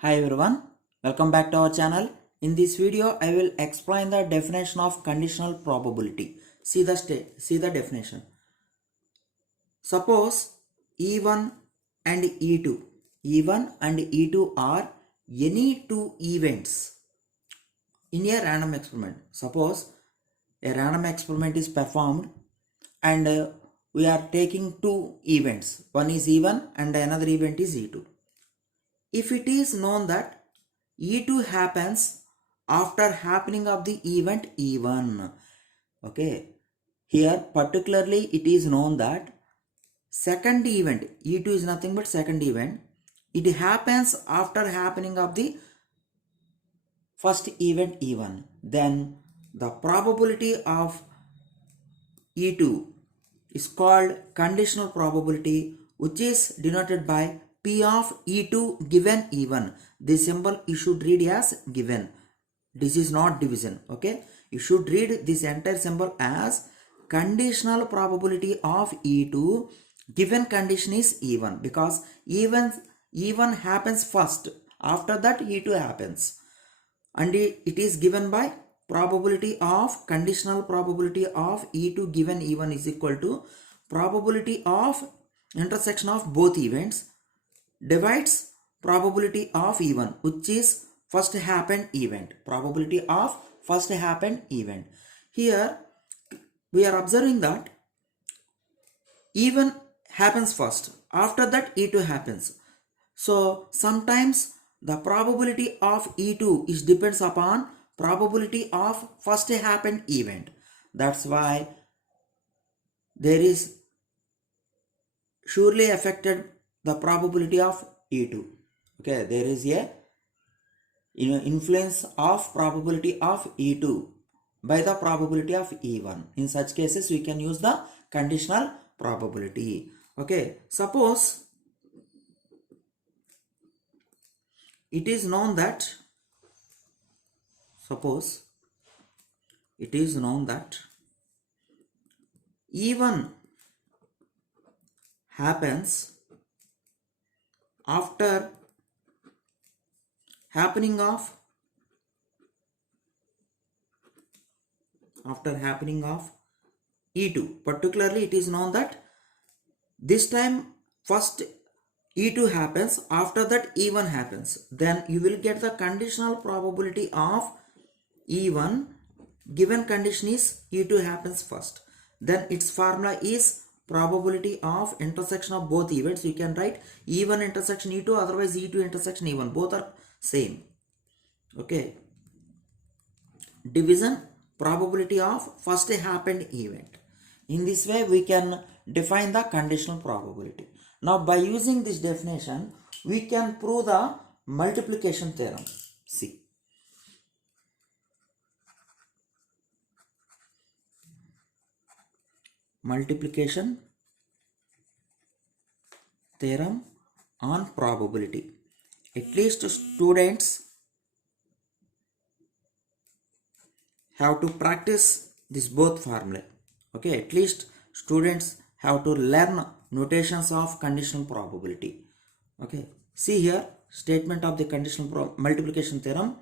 Hi everyone, welcome back to our channel. In this video, I will explain the definition of conditional probability. See the definition. Suppose E1 and E2. E1 and E2 are any two events in a random experiment. Suppose a random experiment is performed and we are taking two events. One is E1 and another event is E2. If it is known that E2 happens after happening of the event E1, okay, here particularly it is known that second event E2 is nothing but second event, it happens after happening of the first event E1, then the probability of E2 is called conditional probability, which is denoted by P of E2 given E1. This symbol you should read as given. This is not division. Okay, you should read this entire symbol as conditional probability of E2 given condition is E1, because E1 happens first, after that E2 happens, and it is given by probability of conditional probability of E2 given E1 is equal to probability of intersection of both events divides probability of E1, which is first happened event. Probability of first happened event. Here we are observing that E1 happens first, after that E2 happens. So sometimes the probability of E2 is depends upon probability of first happened event. That's why there is surely affected the probability of E2. Okay, there is a influence of probability of E2 by the probability of E1. In such cases we can use the conditional probability. Okay, suppose it is known that E1 happens after happening of E2. Particularly it is known that this time first E2 happens, after that E1 happens, then you will get the conditional probability of E1 given condition is E2 happens first. Then its formula is probability of intersection of both events. You can write E1 intersection E2, otherwise E2 intersection E1, both are same. Okay, division probability of first happened event. In this way we can define the conditional probability. Now by using this definition we can prove the multiplication theorem. See, multiplication theorem on probability. At least students have to practice this both formula. Okay, at least students have to learn notations of conditional probability. Okay, see here statement of the conditional multiplication theorem.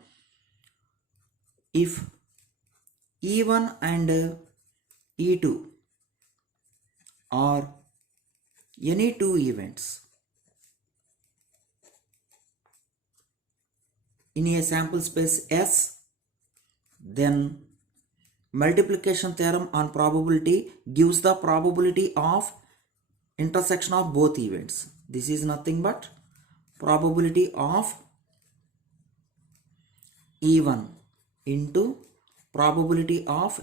If E1 and E2 are any two events in a sample space S, then multiplication theorem on probability gives the probability of intersection of both events. This is nothing but probability of E1 into probability of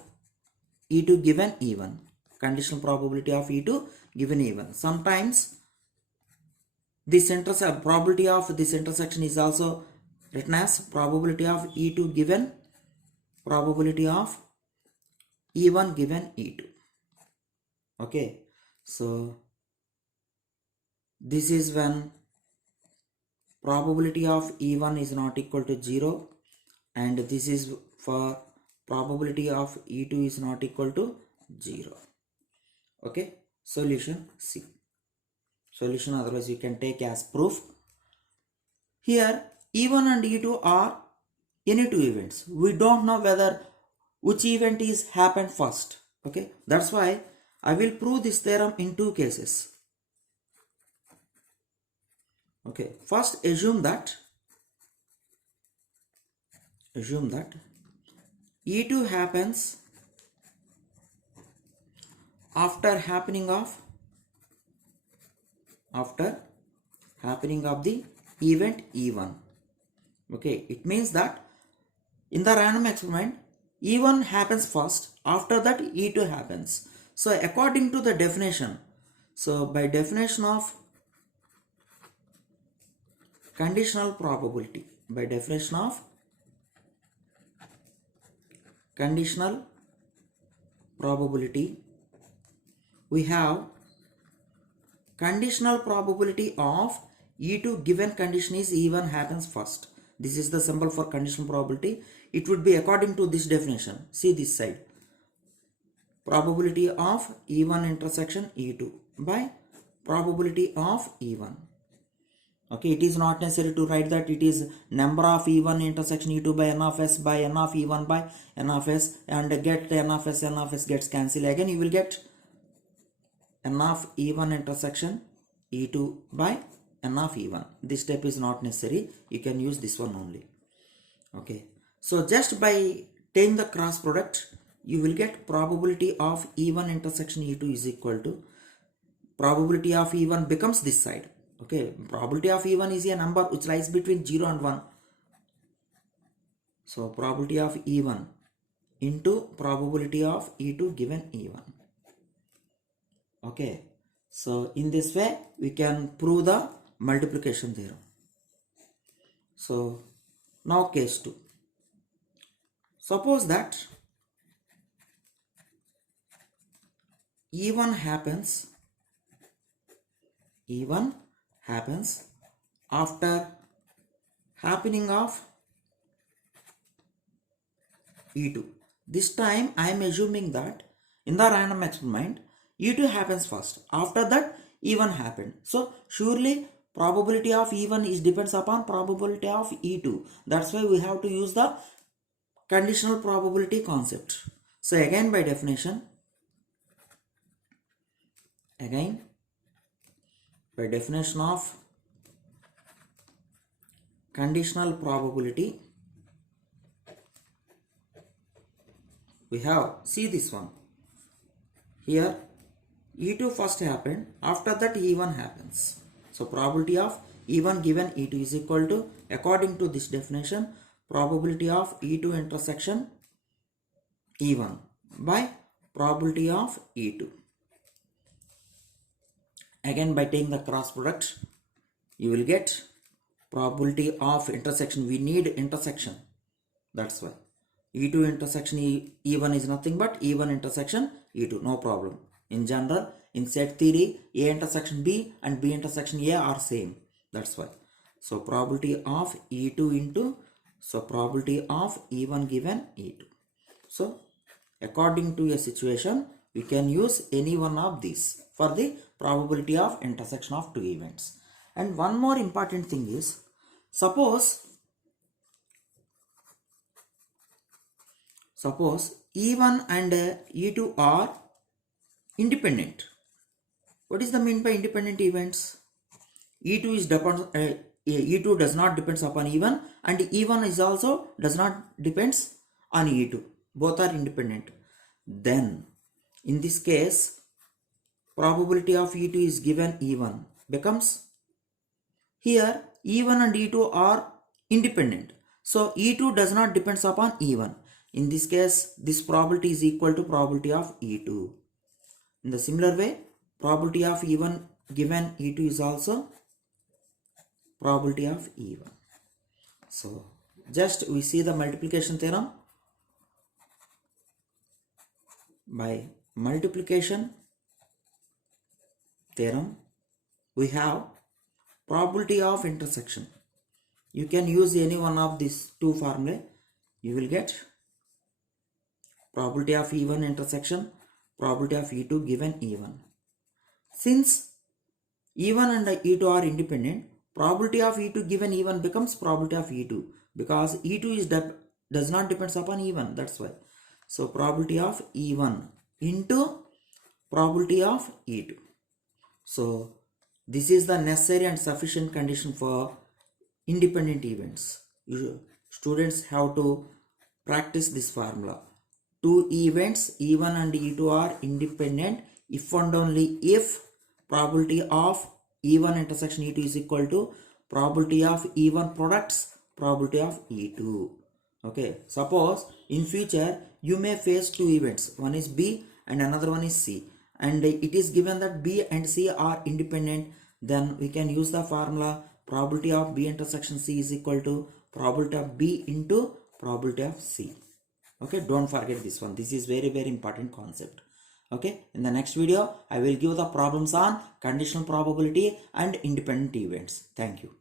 E2 given E1. Conditional probability of E2 given E1. Sometimes this probability of this intersection is also written as probability of E2 given probability of E1 given E2. Okay, so this is when probability of E1 is not equal to 0, and this is for probability of E2 is not equal to 0. Okay, solution C. Solution otherwise you can take as proof. Here E1 and E2 are any two events. We don't know whether which event is happened first. Okay, that's why I will prove this theorem in two cases. Okay, first assume that E2 happens after happening of the event E1. Okay, it means that in the random experiment E1 happens first, after that E2 happens. So according to the definition, so by definition of conditional probability, we have conditional probability of E2 given condition is E1 happens first. This is the symbol for conditional probability. It would be according to this definition. See this side. Probability of E1 intersection E2 by probability of E1. Okay, it is not necessary to write that it is number of E1 intersection E2 by N of S by N of E1 by N of S, and get N of S gets cancelled. Again you will get N of E1 intersection E2 by N of E1. This step is not necessary. You can use this one only. Okay. So just by taking the cross product, you will get probability of E1 intersection E2 is equal to probability of E1 becomes this side. Okay. Probability of E1 is a number which lies between 0 and 1. So probability of E1 into probability of E2 given E1. Okay. So in this way we can prove the multiplication theorem. So now case 2. Suppose that E1 happens after happening of E2. This time I am assuming that in the random experiment E2 happens first, after that E1 happened. So surely probability of E1 is depends upon probability of E2. That's why we have to use the conditional probability concept. So again by definition of conditional probability, we have, see this one here, E2 first happened, after that E1 happens. So probability of E1 given E2 is equal to, according to this definition, probability of E2 intersection E1 by probability of E2. Again by taking the cross product, you will get probability of intersection. We need intersection, that's why E2 intersection E1 is nothing but E1 intersection E2, no problem. In general, in set theory, A intersection B and B intersection A are same, that's why. So probability of E2 into, so probability of E1 given E2. So according to a situation, we can use any one of these for the probability of intersection of two events. And one more important thing is, suppose E1 and E2 are independent. What is the mean by independent events? E2 does not depends upon E1, and E1 is also does not depends on E2. Both are independent. Then in this case, probability of E2 is given E1 becomes, here E1 and E2 are independent. So E2 does not depends upon E1. In this case, this probability is equal to probability of E2. In the similar way, probability of E1 given E2 is also probability of E1. So just we see the multiplication theorem. By multiplication theorem, we have probability of intersection. You can use any one of these two formulae. You will get probability of E1 intersection, probability of E2 given E1. Since E1 and E2 are independent, probability of E2 given E1 becomes probability of E2 because E2 is does not depends upon E1, that's why. So probability of E1 into probability of E2. So this is the necessary and sufficient condition for independent events. Students have to practice this formula. Two events E1 and E2 are independent if and only if probability of E1 intersection E2 is equal to probability of E1 products probability of E2. Okay, suppose in future you may face two events, one is B and another one is C, and it is given that B and C are independent, then we can use the formula probability of B intersection C is equal to probability of B into probability of C. Okay, don't forget this one. This is very important concept. Okay, in the next video I will give the problems on conditional probability and independent events. Thank you.